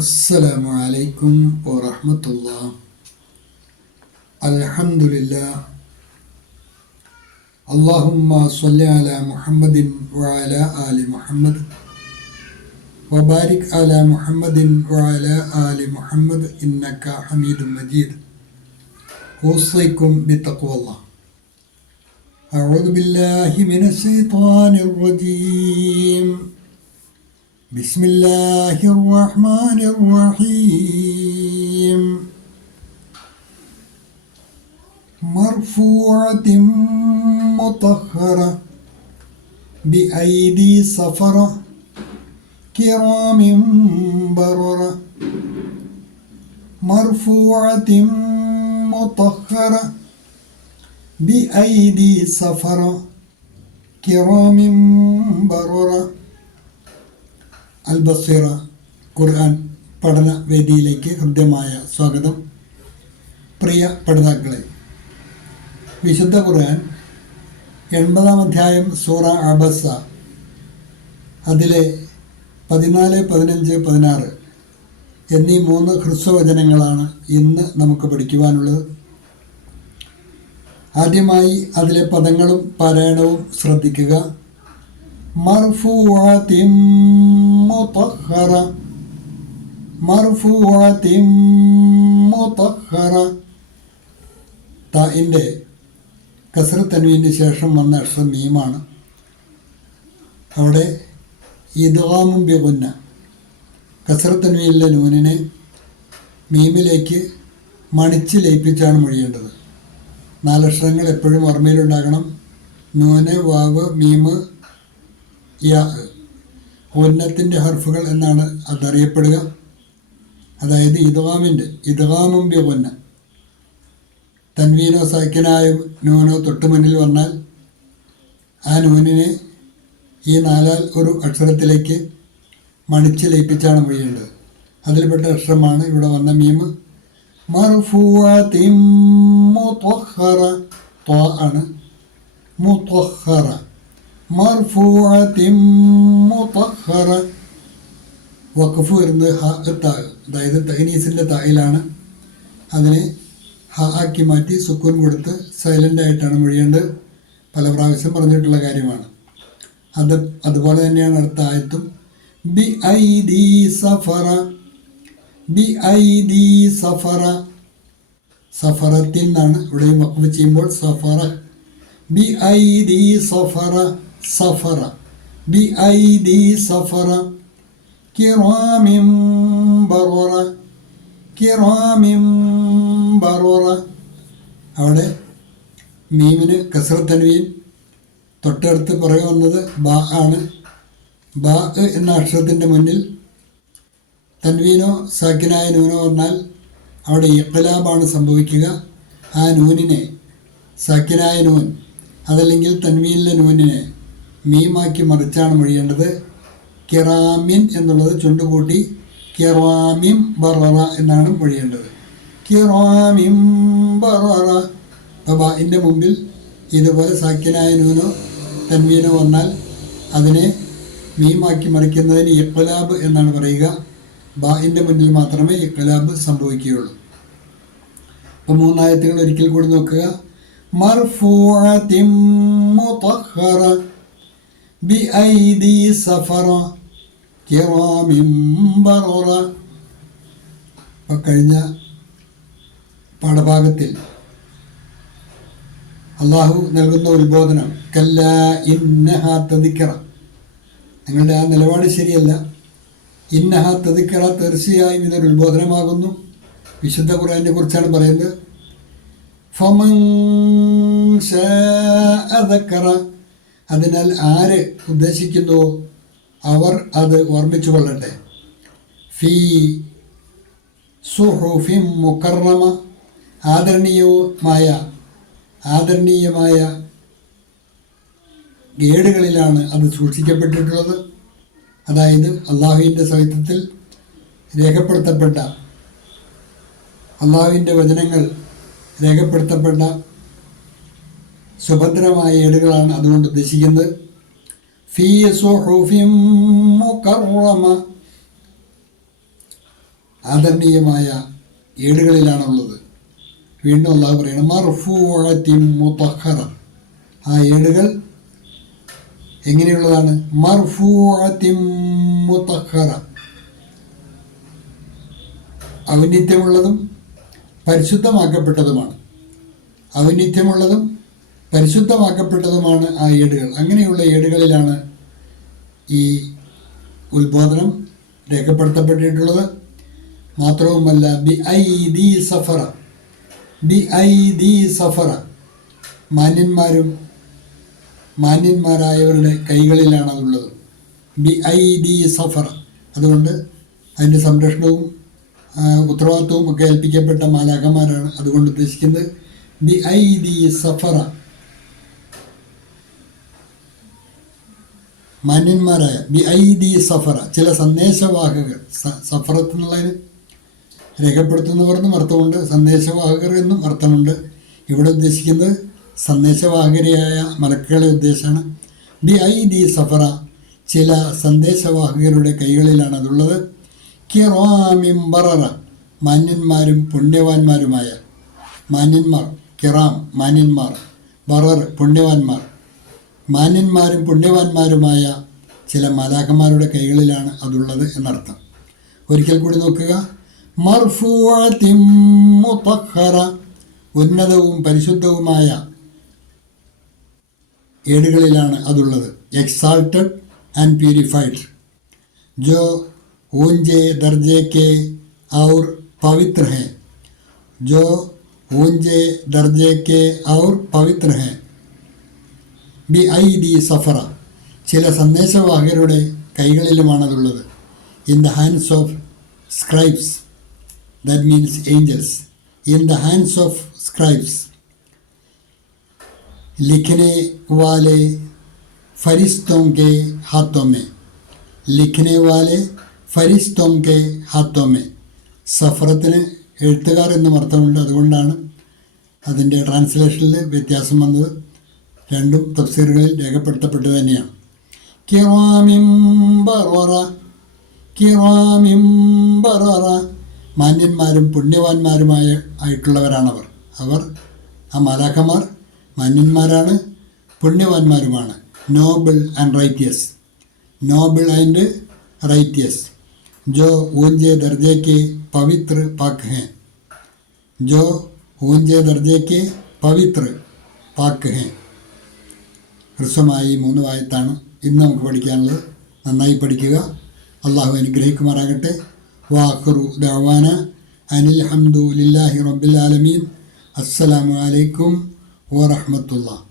السلام عليكم ورحمة الله. الحمد لله. اللهم صل على محمد وعلى آل محمد وبارك على محمد وعلى آل محمد إنك حميد مجيد. أوصيكم بتقوى الله. أعوذ بالله من الشيطان الرجيم. بسم الله الرحمن الرحيم. مرفوعة مطهرة بأيدي سفرة كرام بررة. مرفوعة مطهرة بأيدي سفرة كرام بررة. അൽ-ബസീറ ഖുർആൻ പഠന വേദിയിലേക്ക് ഹൃദ്യമായ സ്വാഗതം. പ്രിയ പഠിതാക്കളെ, വിശുദ്ധ ഖുർആൻ 80-ാം അധ്യായം സൂറ അബസ, അതിലെ 14, 15, 16 എന്നീ 3 ഹ്രസ്വവചനങ്ങളാണ് ഇന്ന് നമുക്ക് പഠിക്കുവാനുള്ളത്. ആദ്യമായി അതിലെ പദങ്ങളും പാരായണവും ശ്രദ്ധിക്കുക. മർഫൂഅത്തിൻ മുതഹ്ഹറ, മർഫൂഅത്തിൻ മുതഹ്ഹറ. താഇൻ്റെ കസ്ർ തൻവീന് ശേഷം വന്ന അക്ഷരം മീമാണ്. അവിടെ ഇദ്ഗാമും ബിഗുന്ന, കസ്ർ തൻവീനിലെ നൂനിനെ മീമിലേക്ക് മണിച്ച് ലയിപ്പിച്ചാണ് മൊഴിയേണ്ടത്. 4 അക്ഷരങ്ങൾ എപ്പോഴും ഓർമ്മയിലുണ്ടാകണം. നൂന്, വാവ്, മീമ്, യാ. ഉന്നത്തിൻ്റെ ഹർഫുകൾ എന്നാണ് അതറിയപ്പെടുക. അതായത് ഇദ്ഗാമും ബിഗുന്ന, തൻവീനോ സാക്കിനായ നൂനോ തൊട്ട് മുന്നിൽ വന്നാൽ ആ നൂനിനെ ഈ 4 ഒരു അക്ഷരത്തിലേക്ക് മണിച്ച് ലയിപ്പിച്ചാണ് മൊഴിയേണ്ടത്. അതിൽപ്പെട്ട അക്ഷരമാണ് ഇവിടെ വന്ന മീമ്. മർഫൂഅത്തിൻ മുതഹ്ഹറ, ത്വാ ആണ്. മുതഹ്ഹറ, മർഫൂഅത്തിൻ മുതഹ്ഹറ. വഖഫ് വരുന്നത് ഹ ത, അതായത് തഅനീസിൻ്റെ തായിലാണ്. അതിനെ ഹ ആക്കി മാറ്റി സുക്കൂൻ കൊടുത്ത് സൈലൻ്റ് ആയിട്ടാണ് മൊഴിയേണ്ടത്. പല പ്രാവശ്യം പറഞ്ഞിട്ടുള്ള കാര്യമാണ്. അതുപോലെ തന്നെയാണ് അടുത്ത ആയത്തും. B ഐദി സഫറ, B ഐദി സഫറ. സഫറത്തിൻ എന്നാണ് ഇവിടെയും വഖഫ് ചെയ്യുമ്പോൾ സഫറ. B ഐദി സഫറ, സഫറ, B ഐദി സഫറ കിറാമിൻ ബററ, കിറാമിൻ ബററ. അവിടെ മീമിന് കസ്ർ തൻവീൻ, തൊട്ടടുത്ത് പുറകെ വന്നത് ബാ ആണ്. ബാ എന്ന അക്ഷരത്തിൻ്റെ മുന്നിൽ തൻവീനോ സാക്കിനായ നൂനോ വന്നാൽ അവിടെ ഇഖ്ലാബാണ് സംഭവിക്കുക. ആ നൂനിനെ സാക്കിനായ നൂൻ, അതല്ലെങ്കിൽ തൻവീനിലെ നൂനിനെ മീമാക്കി മറിച്ചാണ് മൊഴിയേണ്ടത്. കിറാമിൻ എന്നുള്ളത് ചുണ്ടുകൂട്ടി കിറാമിൻ ബററ എന്നാണ് മൊഴിയേണ്ടത്. കിറാമിൻ ബററ. ബാഇൻ്റെ മുമ്പിൽ ഇതുപോലെ സാക്കിനായ നൂനോ തൻവീനോ വന്നാൽ അതിനെ മീമാക്കി മറിക്കുന്നതിന് ഇഖ്ലാബ് എന്നാണ് പറയുക. ബാഇൻ്റെ മുന്നിൽ മാത്രമേ ഇഖ്ലാബ് സംഭവിക്കുകയുള്ളൂ. അപ്പോൾ 3 ആയത്തുകൾ ഒരിക്കൽ കൂടി നോക്കുക. മർഫൂഅത്തിൻ മുതഹ്ഹറ ബിഐദി സഫറ കിറാമിൻ ബററ. അപ്പോൾ കഴിഞ്ഞ പാഠഭാഗത്തിൽ അള്ളാഹു നൽകുന്ന ഉത്ബോധനം കല്ലാ ഇന്നഹാ തദിക്കറ. നിങ്ങളുടെ ആ നിലപാട് ശരിയല്ല. ഇന്നഹാ തദിക്കറ, തീർച്ചയായും ഇതൊരു ഉത്ബോധനമാകുന്നു. വിശുദ്ധ ഖുർആനെ കുറിച്ചാണ് പറയുന്നത്. ഫമൻ ശാഅ ദക്കറ. അതിനാൽ ആര് ഉദ്ദേശിക്കുന്നുവോ അവർ അത് ഓർമ്മിച്ചു കൊള്ളട്ടെ. ഫീ സുഹുഫിൻ മുകറമ. ആദരണീയമായ ഏടുകളിലാണ് അത് സൂക്ഷിക്കപ്പെട്ടിട്ടുള്ളത്. അതായത് അള്ളാഹുവിൻ്റെ സാഹിത്യത്തിൽ രേഖപ്പെടുത്തപ്പെട്ട, അള്ളാഹുവിൻ്റെ വചനങ്ങൾ രേഖപ്പെടുത്തപ്പെട്ട സുഭദ്രമായ ഏടുകളാണ് അതുകൊണ്ട് ഉദ്ദേശിക്കുന്നത്. ഫീ സുഹുഫിൻ മുകറമ. ആദരണീയമായ ഏടുകളിലാണുള്ളത്. വീണ്ടും അള്ളാഹു പറയണം മർഫൂഅത്തിൻ മുതഹ്ഹറ. ആ ഏടുകൾ എങ്ങനെയുള്ളതാണ്? മർഫൂഅത്തിൻ മുതഹ്ഹറ, ഔന്നിത്യമുള്ളതും പരിശുദ്ധമാക്കപ്പെട്ടതുമാണ്. ഔന്നിത്യമുള്ളതും പരിശുദ്ധമാക്കപ്പെട്ടതുമാണ് ആ ഏടുകൾ. അങ്ങനെയുള്ള ഏടുകളിലാണ് ഈ ഉത്ബോധനം രേഖപ്പെടുത്തപ്പെട്ടിട്ടുള്ളത്. മാത്രവുമല്ല ബിഐദി സഫറ, ബിഐദി സഫറ, മാന്യന്മാരായവരുടെ കൈകളിലാണ് അതുള്ളത്. ബിഐദി സഫറ. അതുകൊണ്ട് അതിൻ്റെ സംരക്ഷണവും ഉത്തരവാദിത്വവും ഒക്കെ ഏൽപ്പിക്കപ്പെട്ട മാലാഖമാരാണ് അതുകൊണ്ട് ഉദ്ദേശിക്കുന്നത്. ബിഐദി സഫറ, മാന്യന്മാരായ. ബിഐദി സഫറ, ചില സന്ദേശവാഹകർ. സഫറത്ത് എന്നുള്ളതിന് രേഖപ്പെടുത്തുന്നവർന്നും അർത്ഥമുണ്ട്, സന്ദേശവാഹകർ എന്നും അർത്ഥമുണ്ട്. ഇവിടെ ഉദ്ദേശിക്കുന്നത് സന്ദേശവാഹകരെയായ മലക്കുകളെ ഉദ്ദേശമാണ്. ബിഐദി സഫറ, ചില സന്ദേശവാഹകരുടെ കൈകളിലാണ് അതുള്ളത്. കിറാമിൻ ബററ, മാന്യന്മാരും പുണ്യവാന്മാരുമായ. മാന്യന്മാർ, കിറാം മാന്യന്മാർ, ബറർ പുണ്യവാന്മാർ. മാന്യന്മാരും പുണ്യവാന്മാരുമായ ചില മാലാഖമാരുടെ കൈകളിലാണ് അതുള്ളത് എന്നർത്ഥം. ഒരിക്കൽ കൂടി നോക്കുക. മർഫൂഅത്തിൻ മുതഹ്ഹറ, ഉന്നതവും പരിശുദ്ധവുമായ ഏടുകളിലാണ് അതുള്ളത്. Exalted and purified. ജോ ऊंचे दर्जे के और पवित्र हैं, जो ऊंचे दर्जे के और पवित्र हैं. ബിഐദി സഫറ, ചില സന്ദേശവാഹകരുടെ കൈകളിലുമാണതുള്ളത്. In the hands of scribes, that means angels. In the hands of scribes. लिखने वाले फरिश्तों के हाथों में, लिखने वाले ഫരിസ്തോം കെ ഹാത്തോമെ. സഫറത്തിന് എഴുത്തുകാർ എന്നും അർത്ഥമുണ്ട്. അതുകൊണ്ടാണ് അതിൻ്റെ ട്രാൻസ്ലേഷനിൽ വ്യത്യാസം വന്നത്. രണ്ടും തഫ്സീറുകളിൽ രേഖപ്പെടുത്തപ്പെട്ടു തന്നെയാണ്. കിറാമിൻ ബററ, കിറാമിൻ ബററ, മാന്യന്മാരും പുണ്യവാന്മാരുമായ ആയിട്ടുള്ളവരാണവർ. ആ മാലാഖമാർ മാന്യന്മാരാണ്, പുണ്യവാന്മാരുമാണ്. Noble and righteous, noble and righteous. जो ऊंचे दर्जे के पवित्र पाक हैं, जो ऊंचे दर्जे के पवित्र पाक हैं. ഹ്രസ്വമായി 3 ആയത്താണ് ഇന്ന് നമുക്ക് പഠിക്കാനുള്ളത്. നന്നായി പഠിക്കുക. അള്ളാഹു അനുഗ്രഹിക്കുമാറാകട്ടെ. വാഖിറു ദഅവാന അനിൽ ഹംദു ലില്ലാഹി റബ്ബിൽ ആലമീൻ. അസ്സലാമു അലൈക്കും വറഹ്മത്തുള്ളാഹി.